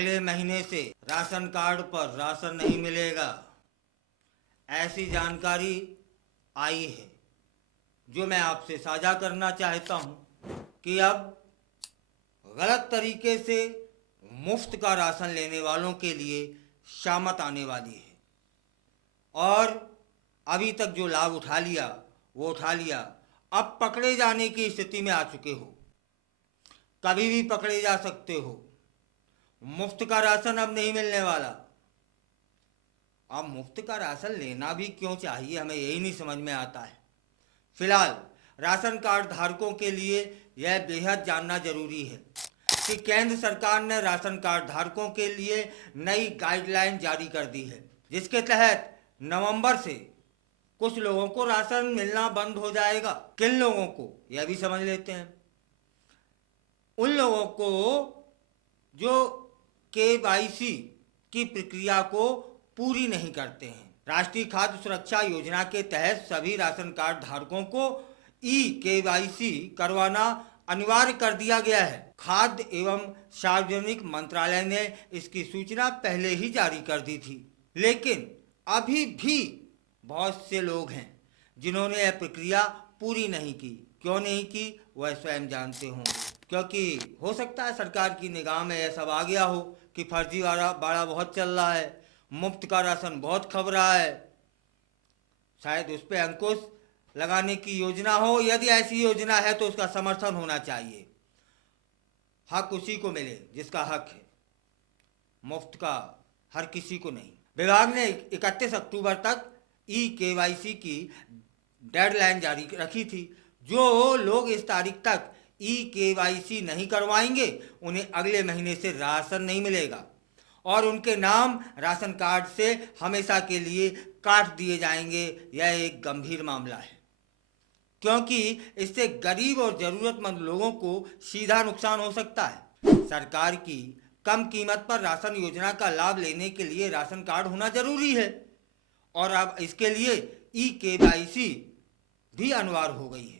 अगले महीने से राशन कार्ड पर राशन नहीं मिलेगा, ऐसी जानकारी आई है, जो मैं आपसे साझा करना चाहता हूं कि अब गलत तरीके से मुफ्त का राशन लेने वालों के लिए शामत आने वाली है। और अभी तक जो लाभ उठा लिया वो उठा लिया, अब पकड़े जाने की स्थिति में आ चुके हो, कभी भी पकड़े जा सकते हो। मुफ्त का राशन अब नहीं मिलने वाला। अब मुफ्त का राशन लेना भी क्यों चाहिए, हमें यही नहीं समझ में आता है। फिलहाल राशन कार्ड धारकों के लिए यह बेहद जानना जरूरी है कि केंद्र सरकार ने राशन कार्ड धारकों के लिए नई गाइडलाइन जारी कर दी है, जिसके तहत नवंबर से कुछ लोगों को राशन मिलना बंद हो जाएगा। किन लोगों को, यह भी समझ लेते हैं। उन लोगों को जो KYC की प्रक्रिया को पूरी नहीं करते हैं। राष्ट्रीय खाद्य सुरक्षा योजना के तहत सभी राशन कार्ड धारकों को KYC करवाना अनिवार्य कर दिया गया है। खाद्य एवं सार्वजनिक मंत्रालय ने इसकी सूचना पहले ही जारी कर दी थी, लेकिन अभी भी बहुत से लोग हैं जिन्होंने यह प्रक्रिया पूरी नहीं की। क्यों नहीं की वह स्वयं जानते होंगे, क्योंकि हो सकता है सरकार की निगाह में यह सब आ गया हो कि फर्जीवाड़ा बहुत चल रहा है, मुफ्त का राशन बहुत खब रहा है, शायद उस पर अंकुश लगाने की योजना हो। यदि ऐसी योजना है तो उसका समर्थन होना चाहिए। हक उसी को मिले जिसका हक है, मुफ्त का हर किसी को नहीं। विभाग ने 31 अक्टूबर तक KYC की डेडलाइन जारी रखी थी। जो लोग इस तारीख तक KYC नहीं करवाएंगे उन्हें अगले महीने से राशन नहीं मिलेगा और उनके नाम राशन कार्ड से हमेशा के लिए काट दिए जाएंगे। यह एक गंभीर मामला है, क्योंकि इससे गरीब और जरूरतमंद लोगों को सीधा नुकसान हो सकता है। सरकार की कम कीमत पर राशन योजना का लाभ लेने के लिए राशन कार्ड होना जरूरी है और अब इसके लिए KYC भी अनिवार्य हो गई है।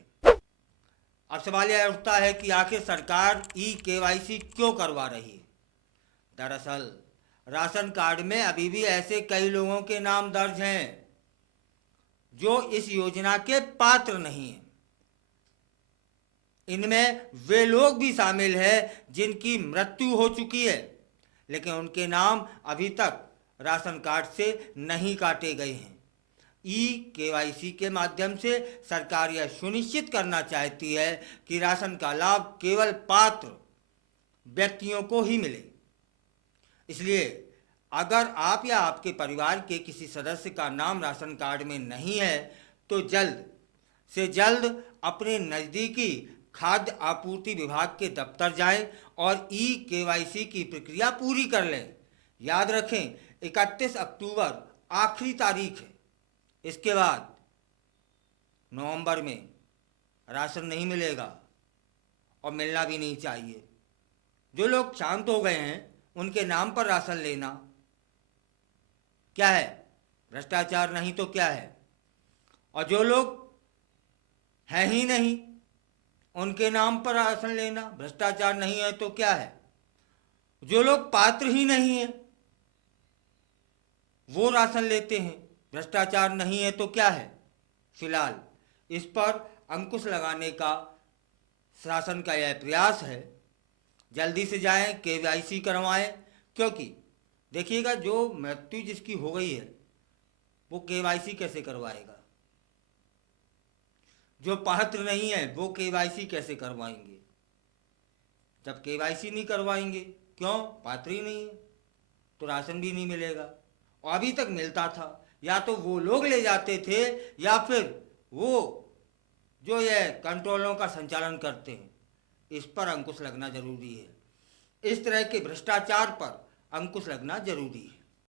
अब सवाल यह उठता है कि आखिर सरकार KYC क्यों करवा रही है। दरअसल राशन कार्ड में अभी भी ऐसे कई लोगों के नाम दर्ज हैं जो इस योजना के पात्र नहीं हैं। इनमें वे लोग भी शामिल हैं जिनकी मृत्यु हो चुकी है, लेकिन उनके नाम अभी तक राशन कार्ड से नहीं काटे गए हैं। KYC के माध्यम से सरकार यह सुनिश्चित करना चाहती है कि राशन का लाभ केवल पात्र व्यक्तियों को ही मिले। इसलिए अगर आप या आपके परिवार के किसी सदस्य का नाम राशन कार्ड में नहीं है तो जल्द से जल्द अपने नज़दीकी खाद्य आपूर्ति विभाग के दफ्तर जाएं और KYC की प्रक्रिया पूरी कर लें। याद रखें, 31 अक्टूबर आखिरी तारीख है। इसके बाद नवंबर में राशन नहीं मिलेगा और मिलना भी नहीं चाहिए। जो लोग शांत हो गए हैं उनके नाम पर राशन लेना क्या है, भ्रष्टाचार नहीं तो क्या है। और जो लोग हैं ही नहीं उनके नाम पर राशन लेना भ्रष्टाचार नहीं है तो क्या है। जो लोग पात्र ही नहीं है वो राशन लेते हैं, भ्रष्टाचार नहीं है तो क्या है। फिलहाल इस पर अंकुश लगाने का शासन का यह प्रयास है। जल्दी से जाएं, KYC करवाएं, क्योंकि देखिएगा जो मृत्यु जिसकी हो गई है वो KYC कैसे करवाएगा। जो पात्र नहीं है वो KYC कैसे करवाएंगे। जब KYC नहीं करवाएंगे, क्यों, पात्र ही नहीं है तो राशन भी नहीं मिलेगा। और अभी तक मिलता था, या तो वो लोग ले जाते थे या फिर वो जो ये कंट्रोलों का संचालन करते हैं। इस पर अंकुश लगना जरूरी है। इस तरह के भ्रष्टाचार पर अंकुश लगना जरूरी है।